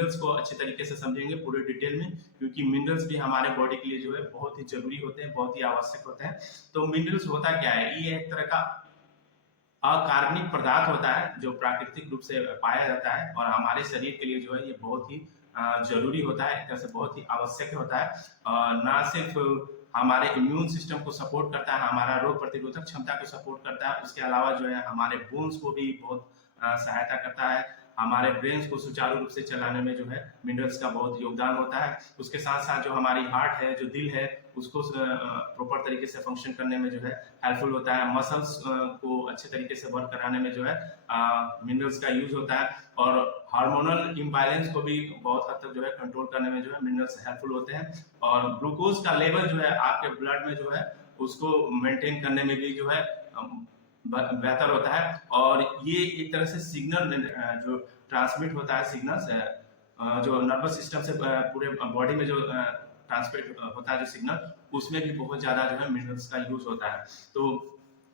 Minerals को अच्छे तरीके से समझेंगे पूरे डिटेल में, क्योंकि मिनरल्स भी हमारे बॉडी के लिए जो है बहुत ही जरूरी होते हैं, बहुत ही आवश्यक होते हैं। तो मिनरल्स होता क्या है, ये एक तरह का अकार्बनिक पदार्थ होता है जो प्राकृतिक रूप से पाया जाता है और हमारे शरीर के लिए जो है ये बहुत ही जरूरी होता है, एक तरह से बहुत ही आवश्यक होता है। ना सिर्फ हमारे इम्यून सिस्टम को सपोर्ट करता है, हमारा रोग प्रतिरोधक क्षमता को सपोर्ट करता है, उसके अलावा जो है हमारे बोन्स को भी बहुत सहायता करता है, हमारे ब्रेन को सुचारू रूप से चलाने में जो है मिनरल्स का बहुत योगदान होता है। उसके साथ साथ जो हमारी हार्ट है, जो दिल है, उसको प्रॉपर तरीके से फंक्शन करने में जो है हेल्पफुल होता है। मसल्स को अच्छे तरीके से वर्क कराने में जो है मिनरल्स का यूज होता है, और हार्मोनल इम्बैलेंस को भी बहुत हद तक जो है कंट्रोल करने में जो है मिनरल्स हेल्पफुल होते हैं। और ग्लूकोज का लेवल जो है आपके ब्लड में जो है उसको मेंटेन करने में भी जो है बेहतर होता है। और ये एक तरह से सिग्नल जो ट्रांसमिट होता है, सिग्नल्स जो नर्वस सिस्टम से पूरे बॉडी में जो ट्रांसमिट होता है जो सिग्नल, उसमें भी बहुत ज्यादा जो है मिनरल्स का यूज होता है। तो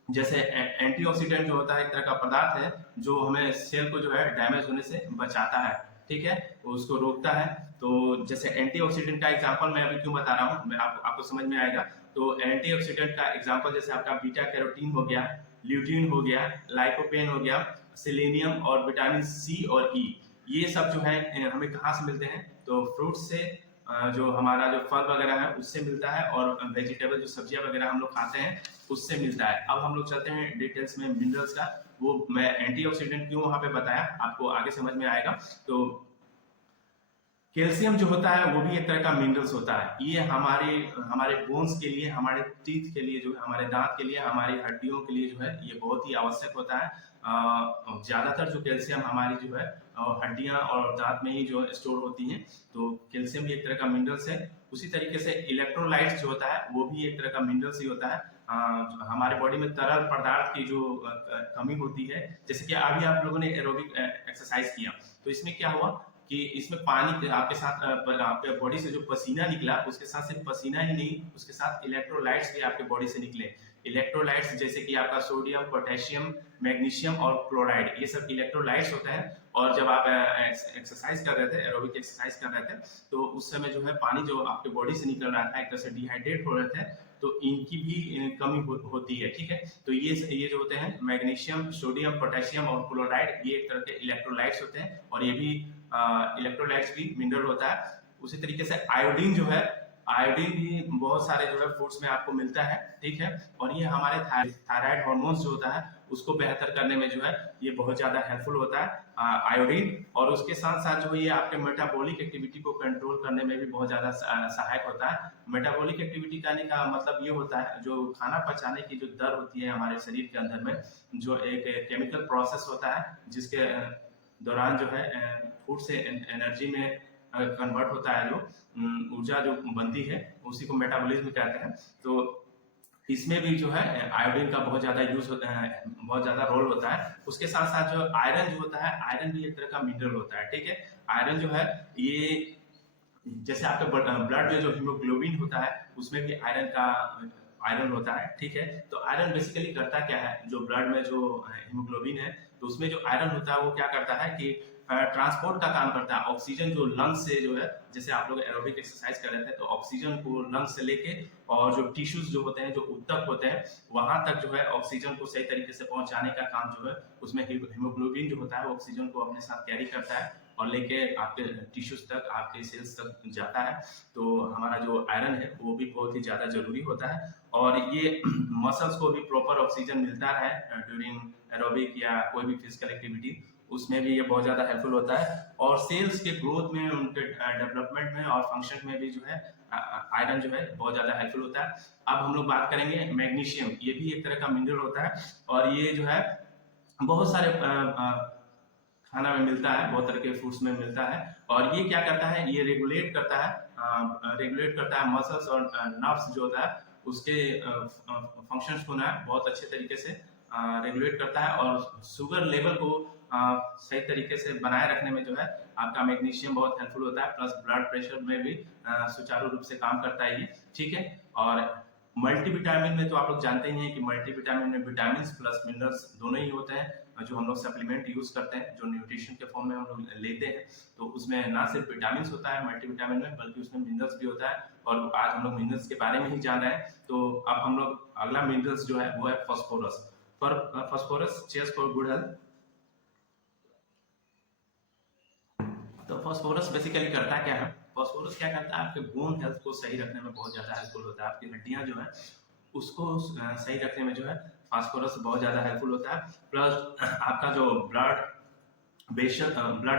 जैसे एंटीऑक्सीडेंट जो होता है एक तरह का पदार्थ है जो हमें सेल को जो है डैमेज होने से बचाता है, ठीक है, तो उसको रोकता है। तो जैसे एंटीऑक्सीडेंट का एग्जांपल मैं अभी क्यों बता रहा हूँ, मैं आपको समझ में आएगा। तो एंटीऑक्सीडेंट का एग्जांपल जैसे आपका बीटा कैरोटीन हो गया, ल्यूटीन हो गया, लाइकोपेन हो गया, सेलेनियम और विटामिन सी और ई, ये सब जो है हमें कहाँ से मिलते हैं, तो फ्रूट से, जो हमारा जो फल वगैरह है उससे मिलता है, और वेजिटेबल जो सब्जियां वगैरह हम लोग खाते हैं उससे मिलता है। अब हम लोग चलते हैं डिटेल्स में मिनरल्स का, वो मैं एंटीऑक्सीडेंट क्यों वहां पे बताया आपको आगे समझ में आएगा। तो कैल्शियम जो होता है वो भी एक तरह का मिनरल्स होता है, ये हमारे हमारे बोन्स के लिए, हमारे टीथ के लिए, जो हमारे दांत के लिए, हमारी हड्डियों के लिए जो है ये बहुत ही आवश्यक होता है। ज्यादातर जो कैल्शियम हमारी जो है हड्डियां और दांत में ही जो स्टोर होती हैं, तो कैल्शियम भी एक तरह का मिनरल्स है। उसी तरीके से इलेक्ट्रोलाइट्स जो होता है वो भी एक तरह का मिनरल्स ही होता है। हमारे बॉडी में तरल पदार्थ की जो कमी होती है, जैसे कि अभी आप लोगों ने एरोबिक एक्सरसाइज किया, तो इसमें क्या हुआ कि इसमें पानी आपके साथ आपके बॉडी से जो पसीना निकला, उसके साथ सिर्फ पसीना ही नहीं, उसके साथ इलेक्ट्रोलाइट्स भी आपके बॉडी से निकले। इलेक्ट्रोलाइट्स जैसे कि आपका सोडियम, पोटेशियम, मैग्नीशियम और क्लोराइड, ये सब इलेक्ट्रोलाइट्स होते हैं। और जब आप एक्सरसाइज कर रहे थे, एरोबिक एक्सरसाइज कर रहे थे, तो उस समय जो है पानी जो आपके बॉडी से निकल रहा था, एक तरह से डिहाइड्रेट हो रहे थे, तो इनकी भी कमी होती है, ठीक है। तो ये जो होते हैं मैग्नीशियम, सोडियम, पोटेशियम और क्लोराइड, ये एक तरह के इलेक्ट्रोलाइट्स होते हैं, और ये भी इलेक्ट्रोलाइट्स भी मिनरल होता है। उसी तरीके से आयोडीन जो है, आयोडीन भी बहुत सारे जो है फ्रूट्स में आपको मिलता है, ठीक है, और ये हमारे थायराइड हार्मोन्स जो होता है उसको बेहतर करने में जो है ये बहुत ज्यादा हेल्पफुल होता है आयोडीन। और उसके साथ साथ जो ये आपके मेटाबॉलिक एक्टिविटी को कंट्रोल करने में भी बहुत ज्यादा सहायक होता है। मेटाबॉलिक एक्टिविटी कहने का मतलब ये होता है जो खाना पचाने की जो दर होती है हमारे शरीर के अंदर में, जो एक केमिकल प्रोसेस होता है जिसके दौरान जो है फूड से एनर्जी में कन्वर्ट होता है, जो ऊर्जा जो बनती है उसी को मेटाबॉलिज्म कहते हैं। तो इसमें भी जो है आयोडीन का बहुत ज्यादा यूज होता है, बहुत ज्यादा रोल होता है। उसके साथ साथ जो आयरन जो होता है, आयरन भी एक तरह का मिनरल होता है, ठीक है। आयरन जो है ये जैसे आपके ब्लड में जो हीमोग्लोबिन होता है उसमें भी आयरन होता है, ठीक है। तो आयरन बेसिकली करता क्या है, जो ब्लड में जो हीमोग्लोबिन है तो उसमें जो आयरन होता है वो क्या करता है कि ट्रांसपोर्ट का काम करता है। ऑक्सीजन जो लंग्स से जो है, जैसे आप लोग एरोबिक एक्सरसाइज कर रहे थे, तो ऑक्सीजन को लंग्स से लेके और जो टिश्यूज जो होते हैं, जो उत्तक होते हैं, वहां तक जो है ऑक्सीजन को सही तरीके से पहुंचाने का काम जो है उसमें हीमोग्लोबिन जो होता है वो ऑक्सीजन को अपने साथ कैरी करता है और लेके आपके टिश्यूज तक, आपके सेल्स तक जाता है। तो हमारा जो आयरन है वो भी बहुत ही ज्यादा जरूरी होता है, और ये मसल्स को भी प्रॉपर ऑक्सीजन मिलता है ड्यूरिंग एरोबिक या कोई भी फिजिकल एक्टिविटी, उसमें भी ये बहुत ज्यादा हेल्पफुल होता है। और सेल्स के ग्रोथ में, उनके डेवलपमेंट में और फंक्शन में भी जो है आयरन जो है बहुत ज्यादा हेल्पफुल होता है। अब हम लोग बात करेंगे मैग्नीशियम, ये भी एक तरह का मिनरल होता है, और ये जो है बहुत सारे खाना में मिलता है, बहुत तरह के फ्रूट्स में मिलता है। और ये क्या करता है, ये रेगुलेट करता है मसल्स और नर्व्स जो होता है उसके फंक्शंस को ना बहुत अच्छे तरीके से रेगुलेट करता है, और शुगर लेवल को सही तरीके से बनाए रखने में जो है आपका मैग्नीशियम बहुत हेल्पफुल होता है। प्लस ब्लड प्रेशर में भी सुचारू रूप से काम करता है ये, ठीक है। और मल्टीविटामिन में तो आप लोग जानते ही हैं कि मल्टीविटामिन में विटामिन प्लस मिनरल्स दोनों ही होते हैं। जो हम लोग सप्लीमेंट यूज करते हैं, जो न्यूट्रिशन के फॉर्म में हम लोग लेते हैं, तो उसमें ना सिर्फ विटामिन होता है मल्टीविटामिन में, बल्कि उसमें मिनरल्स भी होता है। और आज हम लोग मिनरल्स के बारे में ही जान रहे हैं। तो अब हम लोग अगला मिनरल्स जो है वो है फास्फोरस। पर phosphorus chairs for good health. तो फास्फोरस बेसिकली करता क्या है? फास्फोरस क्या करता है? आपके बोन हेल्थ को सही रखने में बहुत ज्यादा हेल्पफुल होता है। आपकी हड्डियां जो है उसको सही रखने में जो है फास्फोरस बहुत ज्यादा हेल्पफुल होता है। प्लस आपका जो ब्लड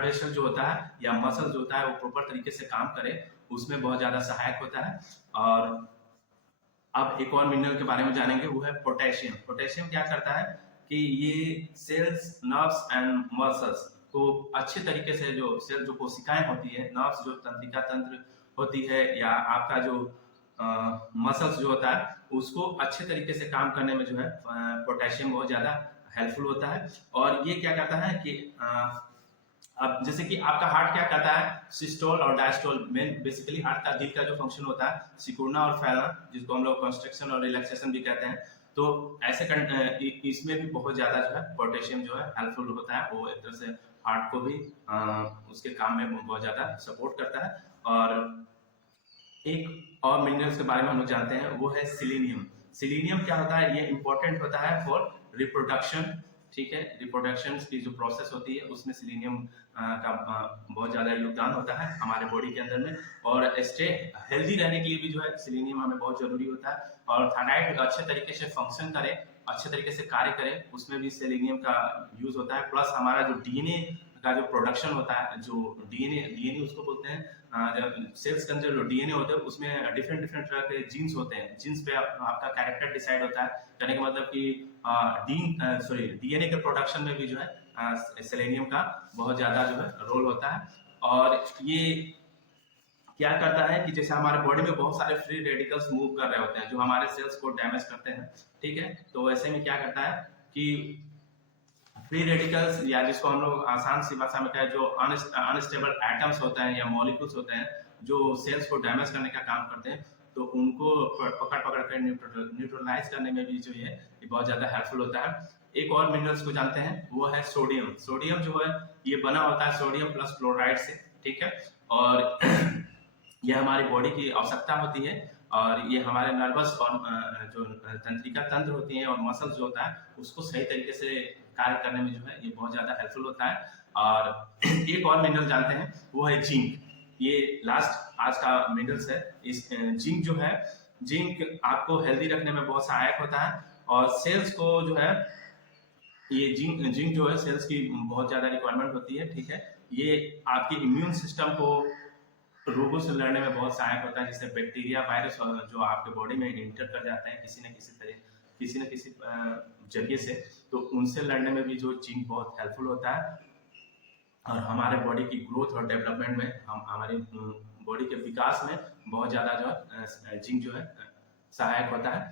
वेसल जो होता है या मसल जो होता है वो प्रॉपर तरीके से काम करे, उसमें बहुत ज्यादा सहायक होता है। और अब एक और मिनरल के बारे में जानेंगे, वो है पोटेशियम। पोटेशियम क्या करता है कि ये सेल्स, नर्व्स एंड मसल्स को अच्छे तरीके से, जो सेल जो कोशिकाएं होती है, नर्व्स जो तंत्रिका तंत्र होती है, या आपका जो मसल्स जो होता है, उसको अच्छे तरीके से काम करने में जो है पोटेशियम बहुत ज्यादा हेल्पफुल होता है। और ये क्या करता है कि अब जैसे कि आपका हार्ट क्या करता है, सिस्टोल और डायस्टोल, मेन बेसिकली हार्ट का दिल का जो फंक्शन होता है, सिकुड़ना और फैलना, जिसको हम लोग कंस्ट्रक्शन और रिलैक्सेशन भी कहते हैं। तो ऐसे इसमें भी बहुत ज्यादा जो है पोटेशियम जो है हेल्पफुल होता है। वो एक तरह से हार्ट को भी उसके काम में बहुत ज्यादा सपोर्ट करता है। और एक और मिनरल्स के बारे में हम लोग जानते हैं, वो है सिलीनियम। सिलीनियम क्या होता है? ये इंपॉर्टेंट होता है फॉर रिप्रोडक्शन। ठीक है, रिप्रोडक्शन की जो प्रोसेस होती है उसमें सिलीनियम का बहुत ज्यादा योगदान होता है हमारे बॉडी के अंदर में। और स्टे हेल्दी रहने के लिए भी जो है सिलीनियम हमें बहुत जरूरी होता है। और थायराइड अच्छे तरीके से फंक्शन करे, अच्छे तरीके से कार्य करे, उसमें भी सेलेनियम का यूज होता है। प्लस हमारा जो डीएनए का जो प्रोडक्शन होता है, जो डीएनए उसको बोलते हैं, सेल्स के अंदर जो डीएनए होते हैं उसमें डिफरेंट डिफरेंट तरह के जीन्स होते हैं। जीन्स पे आपका कैरेक्टर डिसाइड होता है। कहने का मतलब कि डीएनए के प्रोडक्शन में भी जो है सेलेनियम का बहुत ज्यादा जो है रोल होता है। और ये क्या करता है कि जैसे हमारे बॉडी में बहुत सारे फ्री रेडिकल्स मूव कर रहे होते हैं जो हमारे सेल्स को डैमेज करते हैं। ठीक है, तो वैसे में क्या करता है कि फ्री रेडिकल्स, या जिसको हम लोग आसान सी भाषा में कहें, जो अनस्टेबल एटम्स होते हैं या मॉलिक्यूल्स होते हैं जो सेल्स को डैमेज करने का काम करते हैं, तो उनको पकड़ पकड़ कर न्यूट्रलाइज करने में भी जो है ये बहुत ज्यादा हेल्पफुल होता है। एक और मिनरल्स को जानते हैं, वो है सोडियम। सोडियम जो है ये बना होता है सोडियम प्लस क्लोराइड से। ठीक है, और ये हमारी बॉडी की आवश्यकता होती है। और ये हमारे नर्वस और जो तंत्रिका तंत्र होती है और मसल्स जो होता है उसको सही तरीके से कार्य करने में जो है ये बहुत ज्यादा हेल्पफुल होता है। और एक और मिनरल जानते हैं, वो है जिंक। ये लास्ट आज का मिनरल्स है। इस जिंक जो है, जिंक आपको हेल्दी रखने में बहुत सहायक होता है। और सेल्स को जो है, ये जिंक जो है सेल्स की बहुत ज्यादा रिक्वायरमेंट होती है। ठीक है, ये आपके इम्यून सिस्टम को रोगों से लड़ने में बहुत सहायक होता है, जैसे बैक्टीरिया, वायरस जो आपके बॉडी में इंटर कर जाते हैं किसी न किसी जरिए से, तो उनसे लड़ने में भी जो जिंक बहुत हेल्पफुल होता है। और हमारे बॉडी की ग्रोथ और डेवलपमेंट में, हम हमारी बॉडी के विकास में बहुत ज्यादा जो है जिंक जो है सहायक होता है।